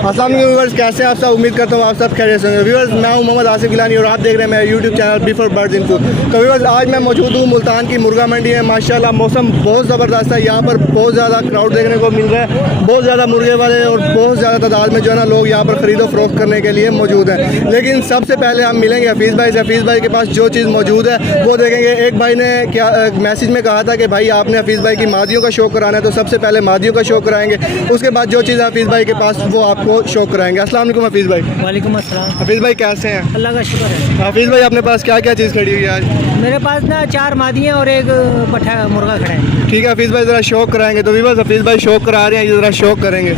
अस्सलाम वालेकुम व्यूअर्स, कैसे हैं आप सब? उम्मीद करता हूँ आप सब खैरियत से होंगे। व्यूअर्स, मैं हूँ मोहम्मद आसिफ गिलानी और आप देख रहे हैं मेरा YouTube channel before birds info. तो व्यूअर्स, आज मैं मौजूद हूँ मुल्तान की मुर्गा मंडी में। माशाल्लाह मौसम बहुत ज़बरदस्त है, यहाँ पर बहुत ज़्यादा क्राउड देखने को मिल रहा है। बहुत ज़्यादा मुर्गे वाले और बहुत ज़्यादा तादाद में जो है ना लोग यहाँ पर ख़रीदो फरोख्त करने के लिए मौजूद हैं। लेकिन सबसे पहले हम मिलेंगे हफीज़ भाई से। हफीज़ भाई के पास जो चीज़ मौजूद है वो देखेंगे। एक भाई ने क्या मैसेज में कहा था कि भाई आपने हफीज़ भाई की मादियों का शो कराना है, तो सबसे पहले मादियों का शो कराएंगे, उसके बाद जो चीज़ हफीज़ भाई के पास वो आपको शो कराएंगे। अस्सलाम वालेकुम हफीज़ भाई। वालेकुम अस्सलाम। हफीज़ भाई कैसे हैं? अल्लाह का शुक्र है। हफीज़ भाई अपने पास क्या क्या चीज़ खड़ी हुई है आज? मेरे पास ना 4 मादियाँ और एक पट्ठा मुर्गा खड़ा है। ठीक है हफीज़ भाई, ज़रा शौक कराएंगे। तो बस हफीज़ भाई शौक करा रहे हैं, ये ज़रा शौक करेंगे।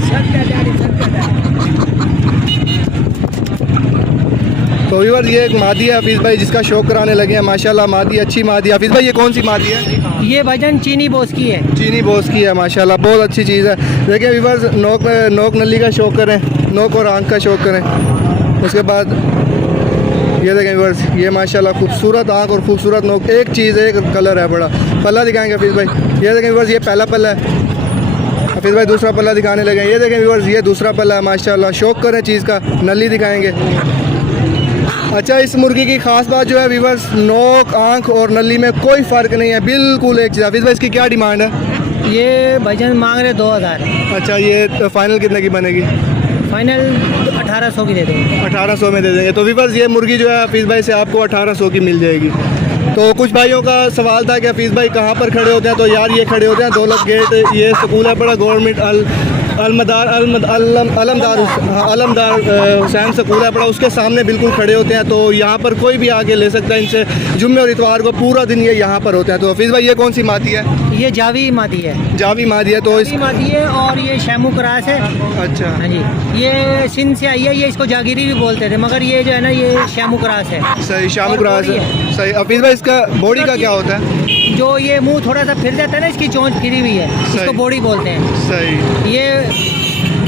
तो व्यूअर्स, ये एक मादी है हफीज़ भाई जिसका शौक कराने लगे हैं। माशाल्लाह मादी अच्छी मादी है। हफीज़ भाई ये कौन सी मादी है? ये भजन चीनी बोस की है। चीनी बोस की है। माशाल्लाह बहुत अच्छी चीज़ है। देखिए व्यूअर्स, नोक नली का शौक करें, नोक और आँख का शौक करें। उसके बाद ये देखें व्यूअर्स, ये माशाल्लाह खूबसूरत आँख और खूबसूरत नोक। एक चीज़ एक कलर है बड़ा। पल्ला दिखाएंगे हफीज़ भाई। ये देखें व्यूअर्स, ये पहला पल्ला है। हफीज़ भाई दूसरा पल्ला दिखाने लगे। ये देखें व्यूअर्स, ये दूसरा पल्ला है। माशाल्लाह शौक करें चीज़ का। नली दिखाएंगे। अच्छा, इस मुर्गी की खास बात जो है व्यूअर्स, नोक आँख और नली में कोई फ़र्क नहीं है, बिल्कुल एक चीज़। हफीज़ भाई इसकी क्या डिमांड है? ये भजन मांग रहे 2000। अच्छा, ये फाइनल कितने की बनेगी? फाइनल 1800 की दे देंगे। 1800 में दे देंगे। तो व्यूअर्स, ये मुर्गी जो है हफीज़ भाई से आपको 1800 की मिल जाएगी। तो कुछ भाइयों का सवाल था कि हफीज़ भाई कहाँ पर खड़े होते हैं, तो यार ये खड़े होते हैं दौलत गेट। ये स्कूल है बड़ा, गवर्नमेंट अलमदार हुसैन स्कूल है बड़ा, उसके सामने बिल्कुल खड़े होते हैं। तो यहाँ पर कोई भी आके ले सकता है इनसे। जुम्मे और इतवार को पूरा दिन ये यहाँ पर होते हैं। तो हफीज़ भाई ये कौन सी मादी है? ये जावी मादी है। जावी मादी है। तो इस मादी है और ये शैमू क्रास है। अच्छा, हाँ जी, ये सिंध से आई है। ये इसको जागीरी भी बोलते थे, मगर ये जो है ना ये शैमू क्रास है। सही, शामू क्रास है। सही। हफीज़ भाई इसका बॉडी का क्या होता है? जो ये मुंह थोड़ा सा फिर जाता है ना, इसकी चोंच फिरी हुई है, इसको बॉडी बोलते हैं। सही। ये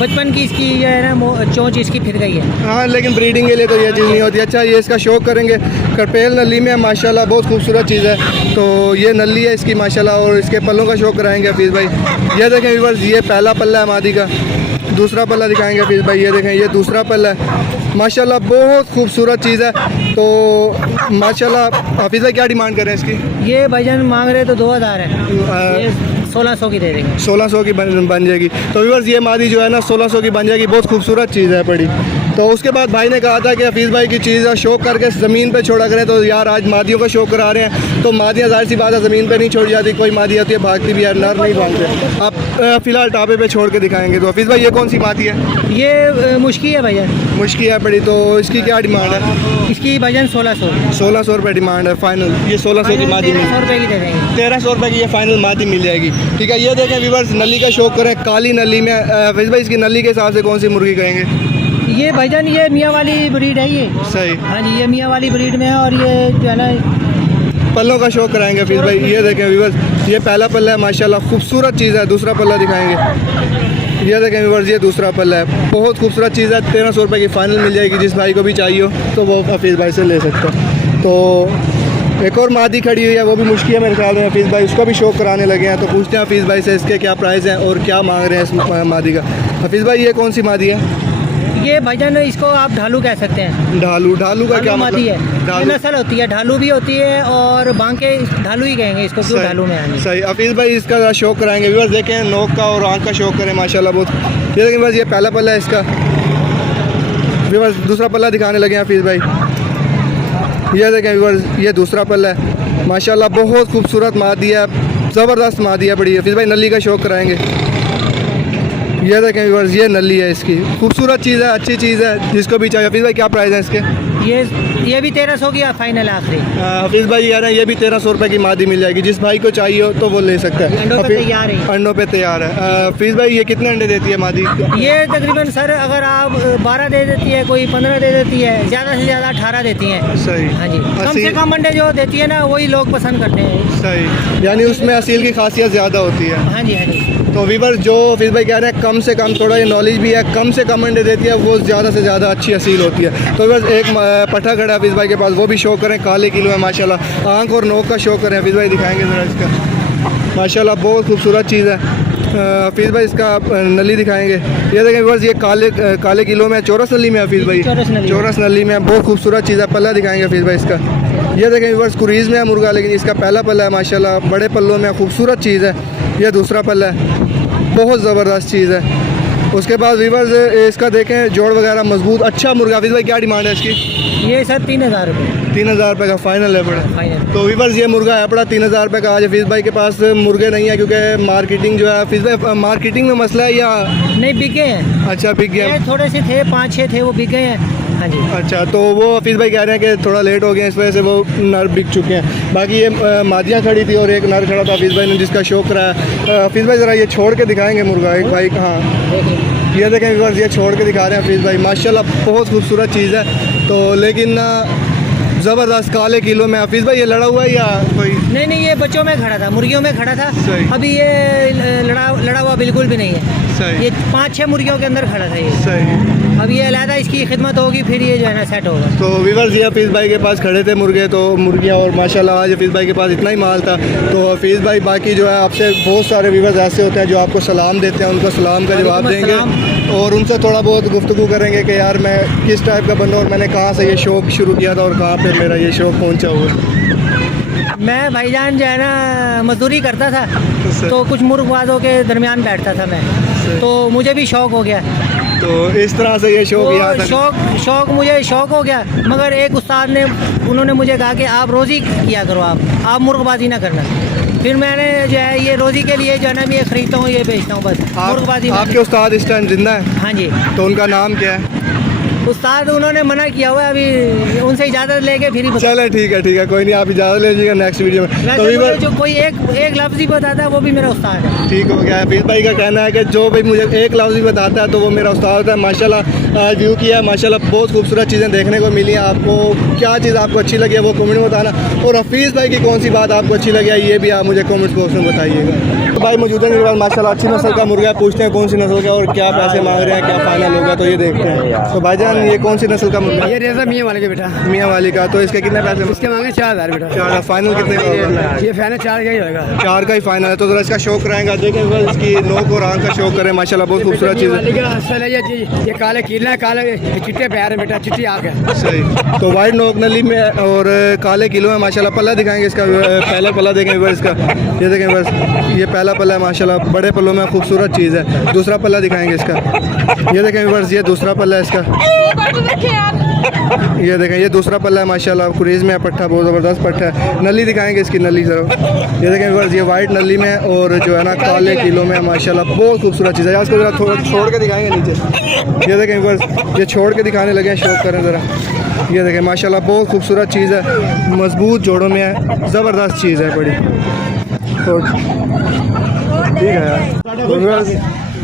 बचपन की इसकी जो है ना चोंच इसकी फिर गई है। हाँ, लेकिन ब्रीडिंग के लिए तो ये चीज़ नहीं होती। अच्छा, ये इसका शौक करेंगे। करपेल नली में माशाल्लाह बहुत खूबसूरत चीज़ है। तो ये नली है इसकी माशाल्लाह, और इसके पल्लों का शौक कराएंगे हफीज़ भाई। ये देखें व्यूअर्स, ये पहला पल्ला है मादी का। दूसरा पल्ला दिखाएंगे हफीज़ भाई। ये देखें, ये दूसरा पल्ला है। माशाल्लाह बहुत खूबसूरत चीज़ है। तो माशाल्लाह हफीज़ भाई क्या डिमांड करें इसकी? ये भजन मांग रहे तो 2000 है। ये 1600 की दे देंगे। 1600 की बन जाएगी। तो व्यूअर्स, ये मादी जो है ना 1600 की बन जाएगी। बहुत खूबसूरत चीज़ है बड़ी। तो उसके बाद भाई ने कहा था कि हफीज़ भाई की चीज़ शौक करके ज़मीन पे छोड़ा करें। तो यार आज मादियों का शौक करा रहे हैं, तो मादियाँ ज़ाहिर सी बात है ज़मीन पे नहीं छोड़ी जाती। कोई मादी आती है भागती भी है, नर नहीं भागते। आप फ़िलहाल टापे पे छोड़ के दिखाएंगे। तो हफीज़ भाई ये कौन सी मादी है? ये मुश्की है भैया। मुश्की है बड़ी। तो इसकी क्या डिमांड है? इसकी भजन 1600। 1600 रुपये डिमांड है फाइनल। ये 1600 की मादी मिल 1300 रुपये की दे देंगे। 1300 रुपये की ये फाइनल मादी मिल जाएगी। ठीक है, ये देखें व्यूअर्स, नली का शौक करें। काली नली में हफीज़ भाई इसकी नली के हिसाब से कौन सी मुर्गी कहेंगे? ये भजन ये मियाँ वाली ब्रीड है ये। सही। हाँ जी, ये मियाँ वाली ब्रीड में है। और ये जो है ना पल्लों का शौक कराएंगे हफीज़ भाई। ये देखें व्यूअर्स, ये पहला पल्ला है माशाल्लाह खूबसूरत चीज़ है। दूसरा पल्ला दिखाएंगे। ये देखें व्यूअर्स, ये दूसरा पल्ला है। बहुत खूबसूरत चीज़ है। 1300 रुपये की फ़ाइनल मिल जाएगी। जिस भाई को भी चाहिए हो तो वो हफीज़ भाई से ले सकते हैं। तो एक और मादी खड़ी हुई है, वो भी मुश्किल है मेरे ख्याल में हफीज़ भाई, उसका भी शौक कराने लगे हैं। तो पूछते हैं हफीज़ भाई से इसके क्या प्राइस हैं और क्या मांग रहे हैं इस मादी का। हफीज़ भाई ये कौन सी मादी है? ये भजन इसको आप ढालू कह सकते हैं। ढालू। ढालू का क्या मादी है? मतलब? ये नस्ल होती है, ढालू भी होती है और बांके ढालू ही कहेंगे इसको। क्यों ढालू में आनी? सही। हफीज़ भाई इसका शौक कराएंगे व्यूअर्स। देखें नोक का और आँख का शौक करें माशाल्लाह बहुत। ये देखें बस, ये पहला पल्ला है इसका। व्यूअर्स दूसरा पल्ला दिखाने लगे हैं हफीज़ भाई। ये देखें व्यूअर्स, ये दूसरा पल्ला है। माशाल्लाह बहुत खूबसूरत मादी है, ज़बरदस्त मादी है बड़ी। हफीज़ भाई नली का शौक कराएंगे। ये देखें व्यूअर्स, ये नली है इसकी। खूबसूरत चीज़ है, अच्छी चीज़ है, जिसको भी चाहिए। हफीज़ भाई क्या प्राइस है इसके? ये भी 1300 की फाइनल आखिरी। हफीज़ भाई यार ये भी 1300 रुपये की मादी मिल जाएगी। जिस भाई को चाहिए हो तो वो ले सकता है। अंडों पे तैयार है। अंडों पे तैयार है। हफीज़ भाई ये कितने अंडे देती है मादी? ये तकरीबन सर अगर आप 12 दे देती है, कोई 15 दे देती है, ज़्यादा से ज़्यादा 18 देती हैं। सही। हाँ जी, कम से कम अंडे जो देती है ना वही लोग पसंद करते हैं। सही, यानी उसमें असील की खासियत ज़्यादा होती है। हाँ जी, हाँ जी। तो वीवर जो हफीज़ भाई कह रहे हैं कम से कम, थोड़ा ये नॉलेज भी है, कम से कम अंडे देती है, वो ज़्यादा से ज़्यादा अच्छी असील होती है। तो बस एक पट्ठा खड़ा है हफीज़ भाई के पास, वो भी शो करें। काले किलो है माशाल्लाह। आँख और नोक का शो करें हफीज़ भाई, दिखाएंगे ज़रा इसका। माशाल्लाह बहुत खूबसूरत चीज़ है। हफीज़ भाई इसका नली दिखाएंगे। ये देखें व्यूअर्स, ये काले किलो में चौरस नली में हफीज़ भाई, चौरस नली में बहुत खूबसूरत चीज़ है। पल्ला दिखाएंगे हफीज़ भाई इसका। ये देखें व्यूअर्स, कुरीज़ में है मुर्गा, लेकिन इसका पहला पल्ला है माशाल्लाह, बड़े पल्लों में खूबसूरत चीज़ है। ये दूसरा पल्ला है, बहुत ज़बरदस्त चीज़ है। उसके बाद व्यूअर्स इसका देखें जोड़ वगैरह मजबूत, अच्छा मुर्गा। हफीज़ भाई क्या डिमांड है इसकी? ये सर 3000 रुपये। 3000 रुपये का फाइनल है बड़ा। फाइनल। तो व्यूअर्स ये मुर्गा है बड़ा 3000 रुपये का। आज हफीज़ भाई के पास मुर्गे नहीं है क्योंकि मार्केटिंग जो है, हफीज़ भाई मार्केटिंग में मसला है या? नहीं, बिक गए हैं। अच्छा, बिक गया। ये थोड़े से थे, 5-6 थे, वो बिक गए हैं। हाँ जी। अच्छा, तो वो हफीज़ भाई कह रहे हैं कि थोड़ा लेट हो गया, इस वजह से वो नर बिक चुके हैं। बाकी ये मादियाँ खड़ी थी और एक नर खड़ा था हफीज़ भाई ने, जिसका शौक कराया। हफीज़ भाई ज़रा ये छोड़ के दिखाएंगे मुर्गा एक भाई। हाँ, ये देखें व्यूअर्स, ये छोड़ के दिखा रहे हैं हफीज़ भाई, माशाल्लाह बहुत खूबसूरत चीज़ है। तो लेकिन ज़बरदस्त काले किलो में। हफीज़ भाई ये लड़ा हुआ है या कोई? नहीं, ये बच्चों में खड़ा था, मुर्गियों में खड़ा था। सही। अभी ये लड़ा हुआ बिल्कुल भी नहीं है। सही। ये 5-6 मुर्गियों के अंदर खड़ा था ये। सही। अब ये अलहदा इसकी खिदमत होगी, फिर ये जो है ना सेट होगा। तो व्यूअर्स ये हफीज़ भाई के पास खड़े थे मुर्गे, तो मुर्गियाँ, और माशाल्लाह आज हफीज़ भाई के पास इतना ही माल था। तो हफीज़ भाई बाकी जो है आपसे बहुत सारे व्यूअर्स ऐसे होते हैं जो आपको सलाम देते हैं, उनको सलाम का जवाब देंगे और उनसे थोड़ा बहुत गुफ्तगू करेंगे कि यार मैं किस टाइप का बंदा और मैंने कहाँ से ये शौक़ शुरू किया था और कहाँ पे मेरा ये शौक़ पहुँचा हुआ। मैं भाईजान जो है ना मजदूरी करता था, तो कुछ मुर्गबाजों के दरमियान बैठता था मैं, तो मुझे भी शौक़ हो गया। तो इस तरह से ये शौक़ यहाँ तक शौक़ मुझे शौक़ हो गया। मगर एक उस्ताद ने, उन्होंने मुझे कहा कि आप रोज़ी किया करो, आप मुर्गबाजी ना करना। फिर मैंने जो है ये रोज़ी के लिए जो है ना मैं ये ख़रीदता हूँ, ये बेचता हूँ बस। मुर्गबाजी आपके उस्ताद इस टाइम जिंदा है? हाँ जी। तो उनका नाम क्या है? उस्ताद उन्होंने मना किया हुआ है, अभी उनसे इजाज़त लेके फिर ही चले ठीक है, कोई नहीं, आप इजाज़त ले लीजिएगा नेक्स्ट वीडियो में। तो मुझे जो कोई एक लफ्ज़ ही बताता है वो भी मेरा उस्ताद है। ठीक हो गया। हफीज़ भाई का कहना है कि जो भाई मुझे एक लफ्ज़ ही बताता है तो वो मेरा उस्ताद होता है। माशाल्लाह आज व्यू किया, माशाल्लाह बहुत खूबसूरत चीज़ें देखने को मिली। आपको क्या चीज़ आपको अच्छी लगी है वो कमेंट में बताना, और हफीज़ भाई की कौन सी बात आपको अच्छी लगी है ये भी आप मुझे कमेंट बॉक्स में बताइएगा। तो भाई मौजूदा मेरे पास माशाल्लाह अच्छी नस्ल का मुर्गा है, पूछते हैं कौन सी नस्ल का और क्या पैसे मांग रहे हैं, क्या फाइनल होगा, तो ये देखते हैं। तो भाईजान ये कौन सी नस्ल का मुर्गा? ये रेजा मियाँ वाले के बेटा। मियाँ वाली का। तो इसके कितने पैसे? इसके मांगे 4000 बेटा। 4। फाइनल कितने का होगा? ये फाइनल 4 का ही होगा। 4 का ही फाइनल है। तो जरा इसका शौक रहेगा, देखें बस इसकी नोक और आँख का शौक करें, माशाल्लाह बहुत खूबसूरत चीज़ है। ये काले कीला है, काले चिट्टे पैर है बेटा, चिट्टी आँख है। सही। तो वाइट नोक नली में और काले किलो में माशाल्लाह। पल्ला दिखाएंगे इसका, पहला पल्ला देखें बस इसका, ये देखें बस, ये पहला पल्ला है माशाल्लाह, बड़े पल्लों में खूबसूरत चीज़ है। दूसरा पल्ला दिखाएंगे इसका, ये देखें बस, ये दूसरा पल्ला है इसका, ये देखें ये दूसरा पल्ला है माशाल्लाह, कुरीज़ में पट्ठा, बहुत ज़बरदस्त पट्ठा है। नली दिखाएंगे इसकी, नली ज़रा, ये देखें बस, ये वाइट नली में और जो है ना काले किलो में माशाल्लाह बहुत खूबसूरत चीज़ है। इसको ज़रा थोड़ा छोड़ के दिखाएंगे नीचे, ये देखें बस, ये छोड़ के दिखाने लगे हैं, शौक करें ज़रा, ये देखें माशाल्लाह बहुत खूबसूरत चीज़ है, मजबूत जोड़ों में है, ज़बरदस्त चीज़ है बड़ी। तो ठीक है यार,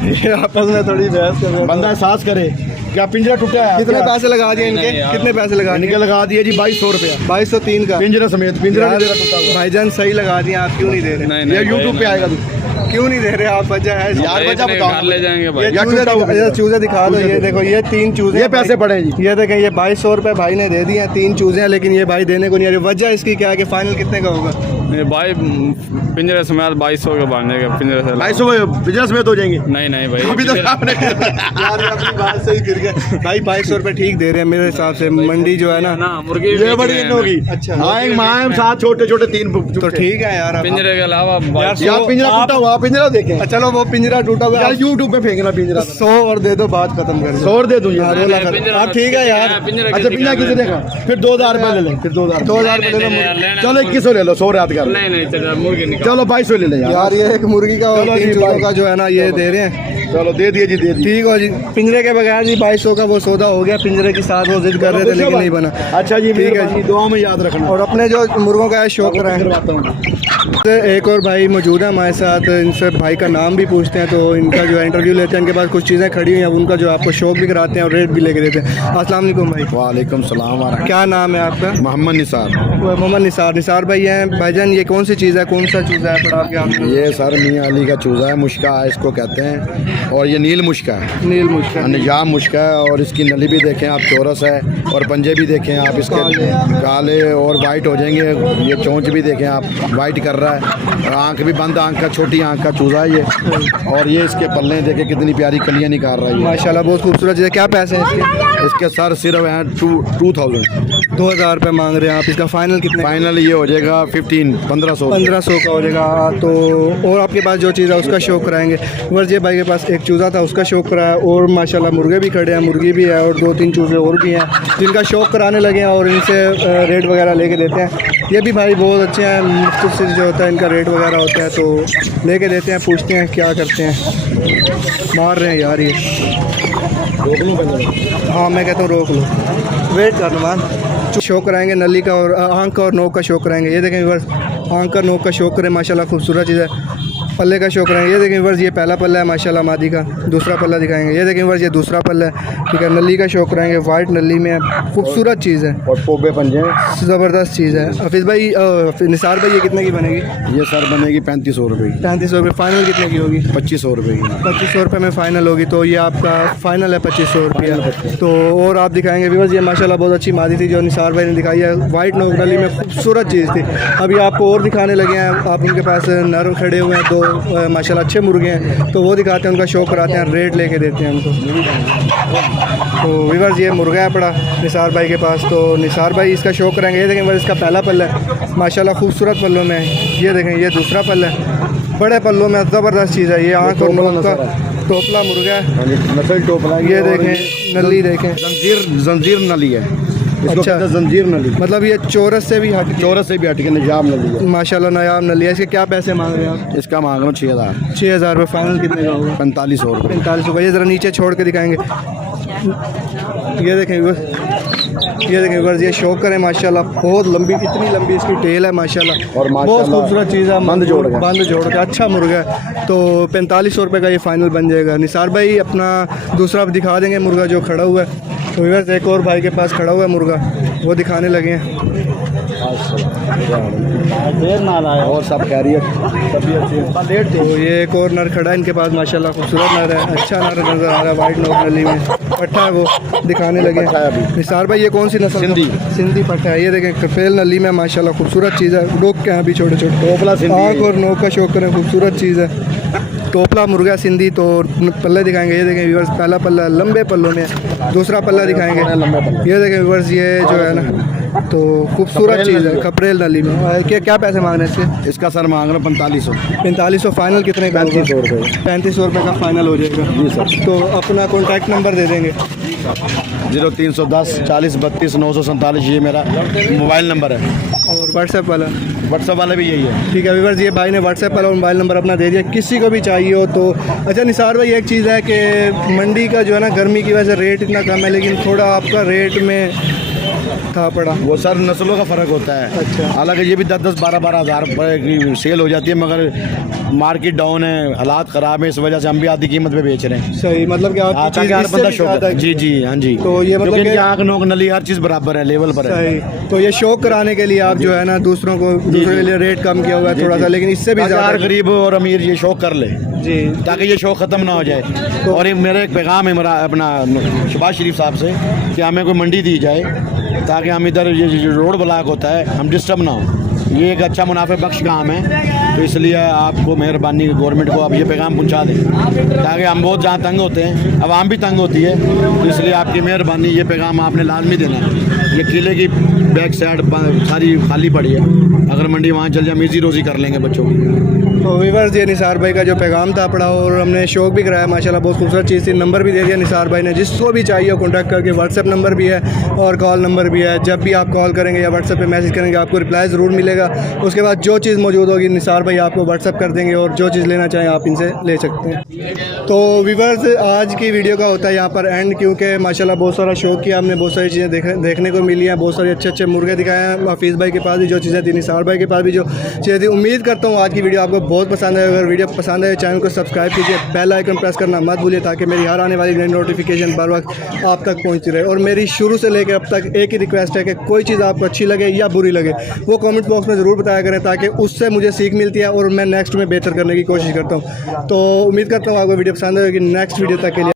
ये आपस में थोड़ी बहस कर रहे हैं। बंदा एहसास करे क्या पिंजरा टूटा है। कितने पैसे लगा दिए इनके? कितने पैसे लगा दिए? इनके लगा दिए जी 2200 रुपया, 2203 का पिंजरा समेत। पिंजरा यार, नहीं दे रहा टूटा हुआ। भाईजान सही लगा दिए, आप क्यों नहीं दे रहे? ये यूट्यूब पे आएगा तू, क्यों नहीं दे रहे आप? वजह है यार वजह बताओ। ले जाएंगे भाई। ये या चूजे टूटा हुआ ये चूजे दिखा दो, ये देखो ये 3 चूजे, ये पैसे पड़े जी। ये देखें ये 2200 रुपये भाई ने दे दिए हैं, 3 चूजे हैं, लेकिन ये भाई देने को नहीं आ रहे। वजह इसकी क्या है कि फाइनल कितने का होगा? नहीं भाई, पिंजरे समेत 2200 के बांधने का, पिंजरे से 2200 पिंजरा समेत हो जाएंगे। नहीं भाई, अभी तो आपने यार अपनी बात सही फिर गए भाई, 2200 रुपये ठीक दे रहे हैं मेरे हिसाब से। मंडी जो है ना, ना मुर्गी ये बड़ी इन होगी। अच्छा। हाँ एक माँ है, 7 छोटे 3 तो ठीक है यार। पिंजरे के अलावा यार पिंजरा टूटा हुआ, पिंजरा देखें। चलो वो पिंजरा टूटा हुआ यार यूट्यूब पे फेंकना पिंजरा। 100 और दे दो, बात खत्म कर दो। 100 दे दूँ यार। हाँ ठीक है यार। अच्छा पिंजरा कितने देगा? फिर 2000 रुपये ले लें, फिर 2000 रुपये ले लो। चलो 2100 ले लो, 100 रात कर। नहीं चलो मुर्गी निकाल। चलो 2200 ले लें यार ये एक मुर्गी का और चलो 3 जी, चूजों भाई। का जो है ना ये दे रहे हैं। चलो दे दिए जी, दे दिए। ठीक हो जी, पिंजरे के बगैर जी 2200 का वो सौदा हो गया। पिंजरे के साथ वो जिद कर रहे थे लेकिन नहीं बना। अच्छा जी, ठीक है जी, दुआ में याद रखना। और अपने जो मुर्गों का है शौक रहा है। एक और भाई मौजूद है हमारे साथ, इनसे भाई का नाम भी पूछते हैं, तो इनका जो है इंटरव्यू लेते हैं। इनके पास कुछ चीज़ें खड़ी हुई हैं, उनका जो आपको शौक भी कराते हैं और रेट भी लेके देते हैं। अस्सलाम वालेकुम भाई। वालेकुम सलाम। क्या नाम है आपका? मोहम्मद निसार। मोहम्मद निसार भाई हैं। भाईजान ये कौन सी चीज़ है, कौन सा चूज़ा है पड़ा आपके हाथ में? ये सर मियाँ अली का चूज़ा है, मुश्का है इसको कहते हैं, और ये नील मुश्का है, नील मुश्का, निजाम मुश्का है। और इसकी नली भी देखें आप, चौरस है, और पंजे भी देखें आप इसके काले और वाइट हो जाएंगे। ये चोंच भी देखें आप, वाइट कर रहा है, आंख भी बंद, आंख का छोटी आंख का चूज़ा है ये। और ये इसके पल्ले देखें कितनी प्यारी कलियाँ निकाल रहा है ये। माशाल्लाह बहुत खूबसूरत चीज़ है। क्या पैसे हैं इसके? इसके सर सिर्फ हैं 2000 रुपये मांग रहे हैं आप। इसका फाइनल कितने? फाइनल ये हो जाएगा 1500 का हो जाएगा। तो और आपके पास जो चीज़ है उसका शौक कराएंगे। वर्जे भाई के पास एक चूज़ा था, उसका शौक कराया, और माशाल्लाह मुर्गे भी खड़े हैं, मुर्गी भी है, और 2-3 चूज़े और भी हैं जिनका शौक कराने लगे हैं, और इनसे रेट वगैरह लेके देते हैं। ये भी भाई बहुत अच्छे हैं, मुफ्त से जो होता है इनका रेट वगैरह होता है तो लेके देते हैं, पूछते हैं क्या करते हैं। मार रहे हैं यार ये, हाँ मैं कहता हूँ रोक लो, वेट कर लो मान। शौक कराएंगे नली का और आँख का और नोक का शौक कराएंगे। ये देखें व्यूअर्स, आँख का नोक का शौक करें, माशाल्लाह खूबसूरत चीज़ है। पल्ले का शौक कराएंगे। ये देखें व्यूअर्स, ये पहला पल्ला है माशाल्लाह मादी का, दूसरा पल्ला दिखाएंगे। ये देखें व्यूअर्स, ये दूसरा पल्ला है, ठीक है। नली का शौक कराएंगे, वाइट नली में खूबसूरत चीज़ है और पोबे पंजे, ज़बरदस्त चीज़ है। हफीज़ भाई, निसार भाई ये कितने की बनेगी? ये सर बनेगी 3500 रुपये की। 3500 रुपये। फाइनल कितने की होगी? 2500 रुपये की। 2500 रुपये में फ़ाइनल होगी। तो ये आपका फ़ाइनल है 2500 रुपया। तो और आप दिखाएंगे व्यूअर्स, ये माशाल्लाह बहुत अच्छी मादी थी जो निसार भाई ने दिखाई है, वाइट नोक नली में खूबसूरत चीज़ थी। अभी आपको और दिखाने लगे हैं, आप उनके पास नर खड़े हुए हैं, दो माशाल्लाह अच्छे मुर्गे हैं, तो वो दिखाते हैं, उनका शौक कराते हैं, रेट लेके देते हैं उनको। तो व्यूअर्स, ये मुर्गा है पड़ा निसार भाई के पास, तो निसार भाई इसका शौक कराएंगे। ये देखें व्यूअर्स, इसका पहला पल्ला है माशाल्लाह खूबसूरत पल्लों में। ये देखें, ये दूसरा पल्ला है, बड़े पल्लों में, ज़बरदस्त चीज़ है। ये आँख और नोक का टोपला मुर्गा है, नस्ल टोपला। ये देखें नली देखें, जंजीर नली है इसको, अच्छा। कहते हैं जंजीर नली, मतलब ये चौरस से भी हट, चौरस से भी हट के निजाम नली है माशाल्लाह नायाब नली है। इसके क्या पैसे मांग रहे हैं आप? इसका मांग रहा हूँ 6000। 6000 रुपये। फाइनल कितने का होगा? 4500 रुपये। 4500 का। ये ज़रा नीचे छोड़ के दिखाएंगे। ये देखें ये देखें व्यूअर्स, ये शौक करें माशाल्लाह, बहुत लंबी, इतनी लंबी इसकी टेल है माशाल्लाह, और बहुत माशाल्लाह खूबसूरत चीज़ है। बंद जोड़ के अच्छा मुर्गा है। तो 4500 रुपये का ये फ़ाइनल बन जाएगा। निसार भाई अपना दूसरा दिखा देंगे मुर्गा जो खड़ा हुआ है। तो व्यूअर्स, एक और भाई के पास खड़ा हुआ है मुर्गा, वो दिखाने लगे हैं। और सब खैरियत, सभी अच्छे। तो ये एक और नर खड़ा है इनके पास माशाल्लाह, खूबसूरत नर है, अच्छा नर नज़र आ रहा है, वाइट नोक नली में पट्टा है, वो दिखाने लगे। निसार भाई ये कौन सी नस्ल? सिंधी पट्टा है। ये देखें कफेल नली में माशाल्लाह खूबसूरत चीज़ है। डोक के हैं अभी छोटे छोटे, टोपला आँख और नोक का शौक करें, खूबसूरत चीज़ है। टोपला मुर्गा सिंधी। तो पल्ले दिखाएंगे। ये देखें व्यूअर्स, पहला पल्ला लंबे पल्लों में, दूसरा पल्ला दिखाएंगे। ये देखें व्यूअर्स, ये जो है ना, तो खूबसूरत चीज़ है, कपरेल नली में। क्या पैसे मांग रहे हैं इसके? इसका सर मांग रहा हूँ 4500। 4500। फाइनल कितने का? 3500 रुपये। 3500 रुपये का फाइनल हो जाएगा जी सर। तो अपना कॉन्टैक्ट नंबर दे देंगे। 0310 40 32 947, ये मेरा मोबाइल नंबर है। और व्हाट्सएप वाला भी यही है। ठीक है व्यूअर्स, ये भाई ने व्हाट्सएप वाला मोबाइल नंबर अपना दे दिया, किसी को भी चाहिए हो तो। अच्छा निसार भाई, एक चीज़ है कि मंडी का जो है ना, गर्मी की वजह से रेट इतना कम है, लेकिन थोड़ा आपका रेट में था पड़ा। वो सर नस्लों का फ़र्क होता है। अच्छा। हालांकि ये भी 10-12 हज़ार रुपये की सेल हो जाती है, मगर मार्केट डाउन है, हालात ख़राब है, इस वजह से हम भी आधी कीमत पे बेच रहे हैं। सही, मतलब कि आप जी जी हाँ जी। तो ये मतलब कि आँख नोक नली हर चीज़ बराबर है, लेवल पर है। सही। तो ये शौक कराने के लिए आप जो है ना, दूसरों के लिए रेट कम किया हुआ है थोड़ा सा, लेकिन इससे भी ज़्यादा गरीब और अमीर ये शौक कर ले जी, ताकि ये शौक ख़त्म ना हो जाए। तो और मेरा एक पैगाम है मेरा अपना शहबाज शरीफ साहब से कि हमें कोई मंडी दी जाए, ताकि हम इधर ये जो रोड ब्लॉक होता है हम डिस्टर्ब ना हो। ये एक अच्छा मुनाफे बख्श काम है, तो इसलिए आपको मेहरबानी गवर्नमेंट को आप ये पैगाम पहुंचा दें, ताकि हम बहुत जहाँ तंग होते हैं, आवाम भी तंग होती है, तो इसलिए आपकी मेहरबानी ये पैगाम आपने लाजमी देना है। ये किले की बैक साइड सारी खाली पड़ी है, अगर मंडी वहाँ चल जाए हम इजी रोज़ी कर लेंगे बच्चों की। तो व्यूअर्स, ये निसार भाई का जो पैगाम था पड़ा, और हमने शौक भी कराया माशाल्लाह, बहुत खूबसूरत चीज़ थी। नंबर भी दे दिया निसार भाई ने, जिसको भी चाहिए कॉन्टैक्ट करके। व्हाट्सएप नंबर भी है और कॉल नंबर भी है, जब भी आप कॉल करेंगे या व्हाट्सएप पे मैसेज करेंगे आपको रिप्लाई ज़रूर मिलेगा। उसके बाद जो चीज़ मौजूद होगी निसार भाई आपको व्हाट्सएप कर देंगे, और जो चीज़ लेना चाहें आप इनसे ले सकते हैं। तो व्यूअर्स आज की वीडियो का होता है यहाँ पर एंड, क्योंकि माशाल्लाह बहुत सारा शौक किया हमने, बहुत सारी चीज़ें देखने को मिली हैं, बहुत सारे अच्छे अच्छे मुर्गे दिखाए हैं। हफीज़ भाई के पास भी जो चीज़ें थी, निसार भाई के पास भी जो चीज़ें थी। उम्मीद करता हूँ आज की वीडियो आपको बहुत पसंद है। अगर वीडियो पसंद है चैनल को सब्सक्राइब कीजिए, बेल आइकन प्रेस करना मत भूलिए ताकि मेरी हर आने वाली नई नोटिफिकेशन बर वक्त आप तक पहुँचती रहे। और मेरी शुरू से लेकर अब तक एक ही रिक्वेस्ट है कि कोई चीज़ आपको अच्छी लगे या बुरी लगे वो कमेंट बॉक्स में ज़रूर बताया करें, ताकि उससे मुझे सीख मिलती है और मैं नेक्स्ट में बेहतर करने की कोशिश करता हूँ। तो उम्मीद करता हूँ आपको वीडियो पसंद होगी। नेक्स्ट वीडियो तक के लिए